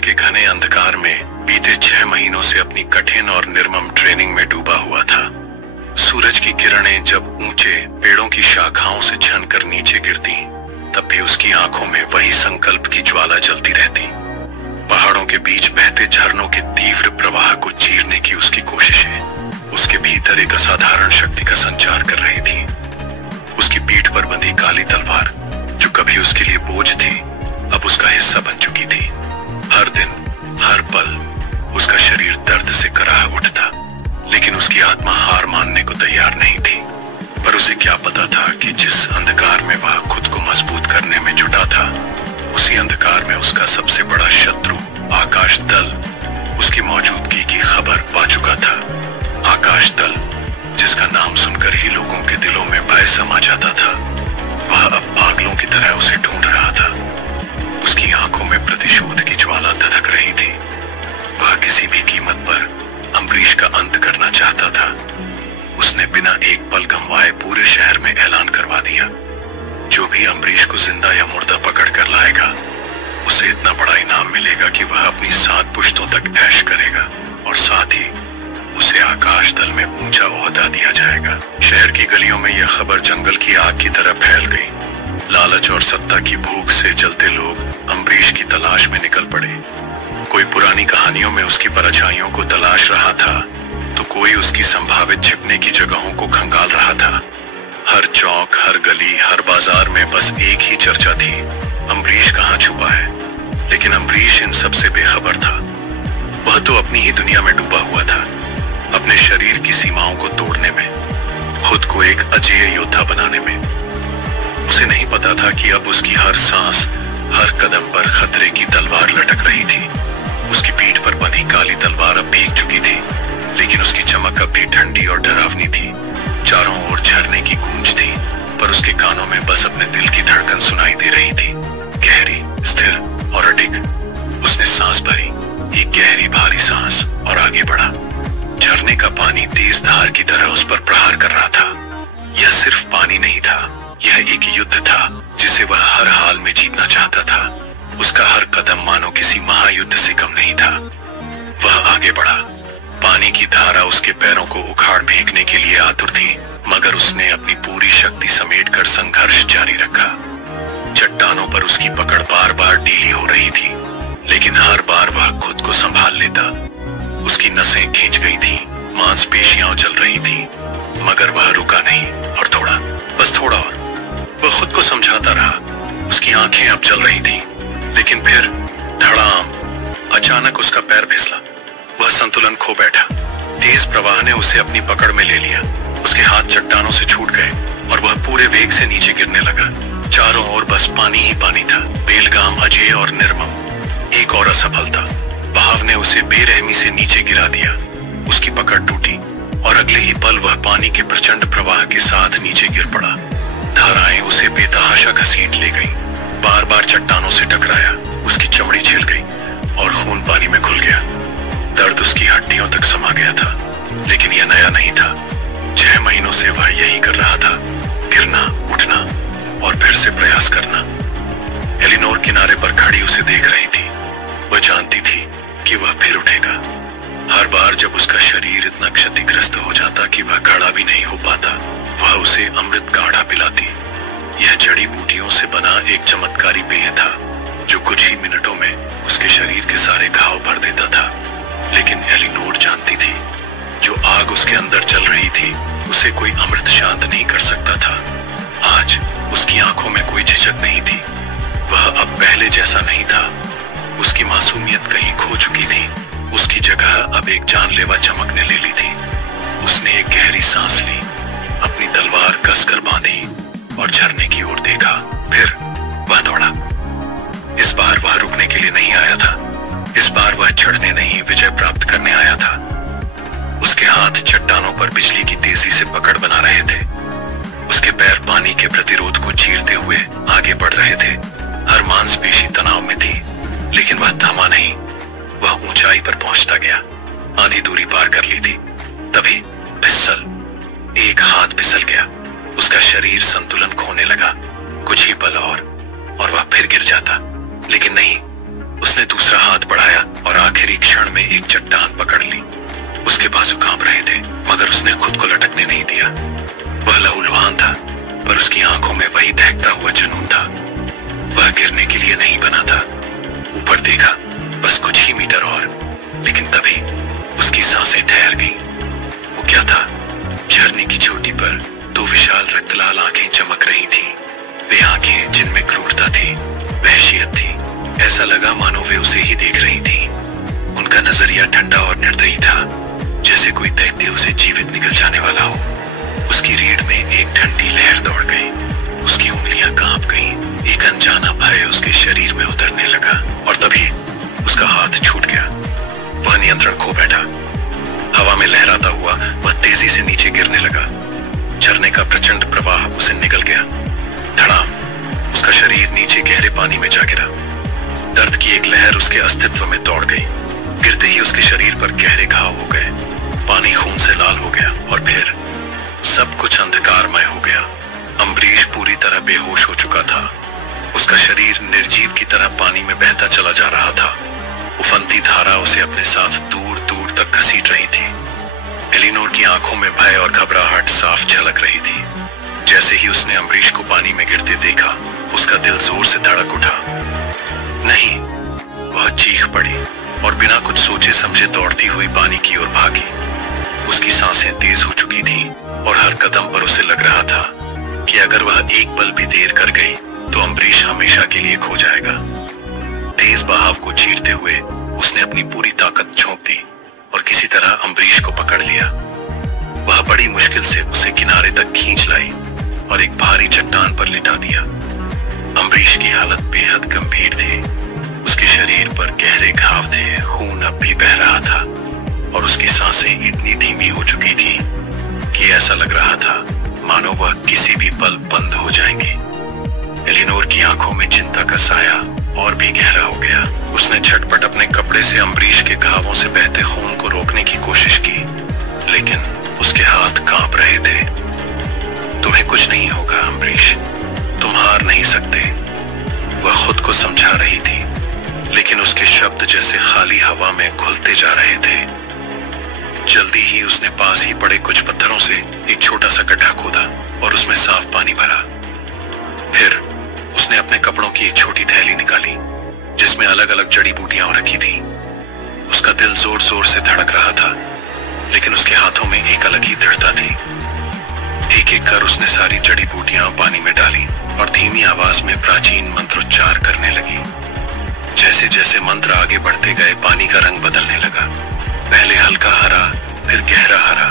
के घने अंधकार में बीते 6 महीनों से अपनी कठिन और निर्मम ट्रेनिंग में डूबा हुआ था। सूरज की किरणें जब ऊंचे पेड़ों की शाखाओं से छनकर नीचे गिरती, तब भी उसकी आंखों में वही संकल्प की ज्वाला जलती रहती। पहाड़ों के बीच बहते झरनों के तीव्र प्रवाह को चीरने की उसकी कोशिशें उसके भीतर एक असाधारण शक्ति का संचार कर रही थी। उसकी पीठ पर बंधी काली तलवार, जो कभी उसके लिए बोझ थी, अब उसका हिस्सा बन चुकी थी। हर दिन, हर पल उसका शरीर दर्द से कराह उठता, लेकिन उसकी आत्मा हार मानने को तैयार नहीं थी। पर उसे क्या पता था कि जिस अंधकार में वह खुद को मजबूत करने में जुटा था, उसी अंधकार में उसका सबसे बड़ा शत्रु आकाश दल उसकी मौजूदगी की खबर पा चुका था। आकाश दल, जिसका नाम सुनकर ही लोगों के दिलों में भय समा जाता था, वह अब पागलों की तरह उसे ढूंढ रहा था। उसकी आंखों में प्रतिशोध की ज्वाला धधक रही थी। वह किसी भी कीमत पर अम्बरीश का अंत करना चाहता था। उसने बिना एक पल गंवाए पूरे शहर में ऐलान करवा दिया, जो भी अम्बरीश को जिंदा या मुर्दा पकड़ कर लाएगा, उसे इतना बड़ा इनाम मिलेगा कि वह अपनी 7 पुश्तों तक ऐश करेगा, और साथ ही उसे आकाश दल में ऊंचा ओहदा दिया जाएगा। शहर की गलियों में यह खबर जंगल की आग की तरह फैल गई। लालच और सत्ता की भूख से जलते लोग अम्बरीश की तलाश में निकल पड़े। कोई पुरानी कहानियों में उसकी परछाइयों को तलाश रहा था, तो कोई उसकी संभावित छिपने की जगहों को खंगाल रहा था। हर चौक, हर गली, हर बाजार में बस एक ही चर्चा थी, अम्बरीश कहाँ छुपा है। लेकिन अम्बरीश इन सबसे बेखबर था। वह तो अपनी ही दुनिया में डूबा हुआ था, अपने शरीर की सीमाओं को तोड़ने में, खुद को एक अजेय योद्धा बनाने में। उसे नहीं पता था कि अब उसकी हर सांस, हर कदम पर खतरे की तलवार लटक रही थी। उसकी पीठ पर बंधी काली तलवार अब भीग चुकी थी, लेकिन उसकी चमक अब भी ठंडी और डरावनी थी। चारों ओर झरने की गूंज थी, पर उसके कानों में बस अपने दिल की धड़कन सुनाई दे रही थी, गहरी, स्थिर और अडिग। उसने सांस भरी, एक गहरी भारी सांस, और आगे बढ़ा। झरने का पानी तेज धार की तरह उस पर प्रहार कर रहा था। यह सिर्फ पानी नहीं था, यह एक युद्ध था जिसे वह हर हाल में जीतना चाहता था। उसका हर कदम मानो किसी महायुद्ध से कम नहीं था। वह आगे बढ़ा। पानी की धारा उसके पैरों को उखाड़ फेंकने के लिए आतुर थी, मगर उसने अपनी पूरी शक्ति समेटकर संघर्ष जारी रखा। चट्टानों पर उसकी पकड़ बार बार ढीली हो रही थी, लेकिन हर बार वह खुद को संभाल लेता। उसकी नसें खींच गई थी, मांसपेशियां जल रही थी, मगर वह रुका नहीं। और थोड़ा, बस थोड़ा और। वह खुद को समझाता रहा। उसकी आंखें अब जल रही थीं, लेकिन फिर धड़ाम, अचानक उसका पैर फिसला। वह संतुलन खो बैठा। तेज प्रवाह ने उसे अपनी पकड़ में ले लिया। उसके हाथ चट्टानों से छूट गए और वह पूरे वेग से नीचे गिरने लगा। चारों ओर बस पानी ही पानी था, बेलगाम, अजेय और निर्मम। एक और असफलता, बहाव ने उसे बेरहमी से नीचे गिरा दिया। उसकी पकड़ टूटी और अगले ही पल वह पानी के प्रचंड प्रवाह के साथ नीचे गिर पड़ा। धाराएं उसे बेतहाशा घसीट ले गईं। बार बार चट्टानों से टकराया, उसकी चमड़ी छिल गई और खून पानी में घुल गया। दर्द उसकी हड्डियों तक समा गया था, लेकिन यह नया नहीं था। 6 महीनों से वह यही कर रहा था, गिरना, उठना और फिर से प्रयास करना। एलिनोर किनारे पर खड़ी उसे देख रही थी। वह जानती थी कि वह फिर उठेगा। हर बार जब उसका शरीर इतना क्षतिग्रस्त हो जाता कि वह खड़ा भी नहीं हो पाता, वह उसे अमृत काढ़ा पिलाती। यह जड़ी बूटियों से बना एक चमत्कारी पेय था, जो कुछ ही मिनटों में उसके शरीर के सारे घाव भर देता था। लेकिन एलिनोर जानती थी, जो आग उसके अंदर जल रही थी, उसे कोई अमृत शांत नहीं कर सकता था। आज उसकी आंखों में कोई झिझक नहीं थी। वह अब पहले जैसा नहीं था। उसकी मासूमियत कहीं खो चुकी थी। उसकी जगह अब एक जानलेवा चमकने ले ली थी। उसने एक गहरी सांस ली, अपनी तलवार कसकर बांधी और झरने की ओर देखा। फिर वह दौड़ा। इस बार वह रुकने के लिए नहीं आया था। इस बार वह चढ़ने नहीं, विजय प्राप्त करने आया था। उसके हाथ चट्टानों पर बिजली की तेजी से पकड़ बना रहे थे। उसके पैर पानी के प्रतिरोध को चीरते हुए आगे बढ़ रहे थे। हर मांसपेशी तनाव में थी, लेकिन वह थमा नहीं। वह ऊंचाई पर पहुंचता गया। आधी दूरी पार कर ली थी, तभी फिसल, एक हाथ फिसल गया। उसका शरीर संतुलन खोने लगा। कुछ ही पल और वह फिर गिर जाता, लेकिन नहीं। उसने दूसरा हाथ बढ़ाया एक क्षण में एक चट्टान पकड़ ली। उसके बाजू कांप रहे थे, मगर उसने खुद को लटकने नहीं दिया। वह लहूलुहान था, पर उसकी आंखों में वही दहकता हुआ जुनून था। वह गिरने के लिए नहीं बना था। ऊपर देखा, बस कुछ ही मीटर और, लेकिन तभी उसकी सांसें ठहर गईं। वो क्या था? झरने की चोटी पर दो विशाल रक्तलाल आंखें चमक रही थीं। वे आंखें जिनमें क्रूरता थी, वहशियत थी। ऐसा लगा मानो वे उसे ही देख रही थीं। उनका नजरिया ठंडा और निर्दयी था, जैसे कोई दैत्य उसे जीवित निगल जाने वाला हो। उसकी रीढ़ में एक ठंडी लहर दौड़ गई। उसकी उंगलियां कांप गईं। एक अनजाना भय उसके शरीर में उतरने लगा और तभी उसका हाथ छूट गया। वह नियंत्रण खो बैठा। हवा में लहराता हुआ वह तेजी से नीचे गिरने लगा। झरने का प्रचंड प्रवाह उसे निगल गया। धड़ाम, उसका शरीर नीचे गहरे पानी में जा गिरा। दर्द की एक लहर उसके अस्तित्व में दौड़ गई। गिरते ही उसके शरीर पर गहरे घाव हो गए। पानी खून से लाल हो गया और फिर सब कुछ अंधकारमय हो गया। अम्बरीश पूरी तरह बेहोश हो चुका था। उसका शरीर निर्जीव की तरह पानी में बहता चला जा रहा था। उफनती धारा उसे अपने साथ दूर दूर तक घसीट रही थी। एलिनोर की आंखों में भय और घबराहट साफ झलक रही थी। जैसे ही उसने अम्बरीश को पानी में गिरते देखा, उसका दिल जोर से धड़क उठा। नहीं, वह चीख पड़ी और बिना कुछ सोचे समझे दौड़ती हुई पानी की ओर भागी। उसकी सांसें तेज हो चुकी थीं और हर कदम पर उसे लग रहा था कि अगर वह एक पल भी देर कर गई तो अम्बरीश हमेशा के लिए खो जाएगा। तेज बहाव को चीरते हुए उसने अपनी पूरी ताकत झोंक दी और किसी तरह अम्बरीश को पकड़ लिया। वह बड़ी मुश्किल से उसे किनारे तक खींच लाई और एक भारी चट्टान पर लिटा दिया। अम्बरीश की हालत बेहद गंभीर थी। उसके शरीर पर गहरे घाव थे, खून अब भी बह रहा था और उसकी सांसें इतनी धीमी हो चुकी थी कि ऐसा लग रहा था मानो वह किसी भी पल बंद हो जाएंगी। एलिनोर की आंखों में चिंता का साया और भी गहरा हो गया। उसने झटपट अपने कपड़े से अम्बरीश के घावों से बहते खून को रोकने की कोशिश की, लेकिन उसके हाथ कांप रहे थे। तुम्हें कुछ नहीं होगा अम्बरीश, तुम हार नहीं सकते, वह खुद को समझा रही थी, लेकिन उसके शब्द जैसे खाली हवा में घुलते जा रहे थे। जल्दी ही उसने पास ही पड़े कुछ पत्थरों से एक छोटा सा गड्ढा खोदा और उसमें साफ पानी भरा। फिर उसने अपने कपड़ों की एक छोटी थैली निकाली जिसमें अलग अलग जड़ी बूटियां रखी थी। उसका दिल जोर जोर से धड़क रहा था, लेकिन उसके हाथों में एक अलग ही दृढ़ता थी। एक एक कर उसने सारी जड़ी बूटियां पानी में डाली और धीमी आवाज में प्राचीन मंत्रोच्चार करने लगी। जैसे जैसे मंत्र आगे बढ़ते गए, पानी का रंग बदलने लगा। पहले हल्का हरा, फिर गहरा हरा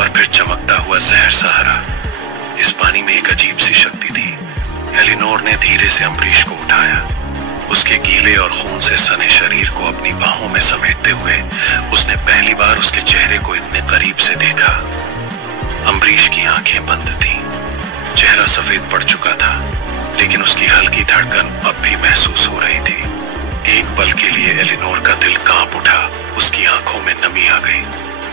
और फिर चमकता हुआ जहर सा हरा। इस पानी में एक अजीब सी शक्ति थी। एलिनोर ने धीरे से अम्बरीश को उठाया। उसके गीले और खून से सने शरीर को अपनी बाहों में समेटते हुए उसने पहली बार उसके चेहरे को इतने करीब से देखा। अम्बरीश की आंखें बंद थीं। चेहरा सफेद पड़ चुका था, लेकिन उसकी हल्की धड़कन अब भी महसूस हो रही थी। एक पल के लिए एलिनोर का दिल कांप उठा। उसकी आंखों में नमी आ गई।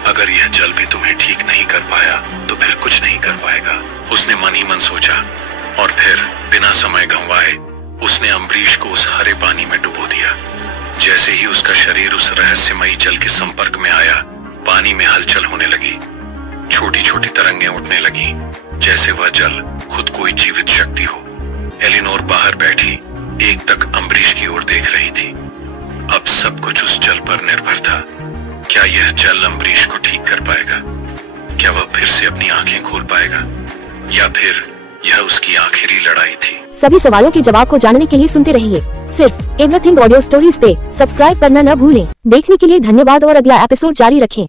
अगर यह जल भी तुम्हें ठीक नहीं कर पाया तो फिर कुछ नहीं कर पाएगा, उसने मन ही मन सोचा। और फिर बिना समय गंवाए उसने अम्बरीश को उस हरे पानी में डुबो दिया। जैसे ही उसका शरीर उस रहस्यमयी जल के संपर्क में आया, पानी में हलचल होने लगी। छोटी छोटी तरंगें उठने लगी, जैसे वह जल खुद कोई जीवित शक्ति हो। एलिनोर बाहर बैठी एक तक अम्बरीश की ओर देख रही थी। अब सब कुछ उस जल पर निर्भर था। क्या यह जल अम्बरीश को ठीक कर पाएगा? क्या वह फिर से अपनी आंखें खोल पाएगा, या फिर यह उसकी आखिरी लड़ाई थी? सभी सवालों के जवाब को जानने के लिए सुनते रहिए सिर्फ एवरीथिंग ऑडियो स्टोरीज पे। सब्सक्राइब करना न भूलें। देखने के लिए धन्यवाद और अगला एपिसोड जारी रखें।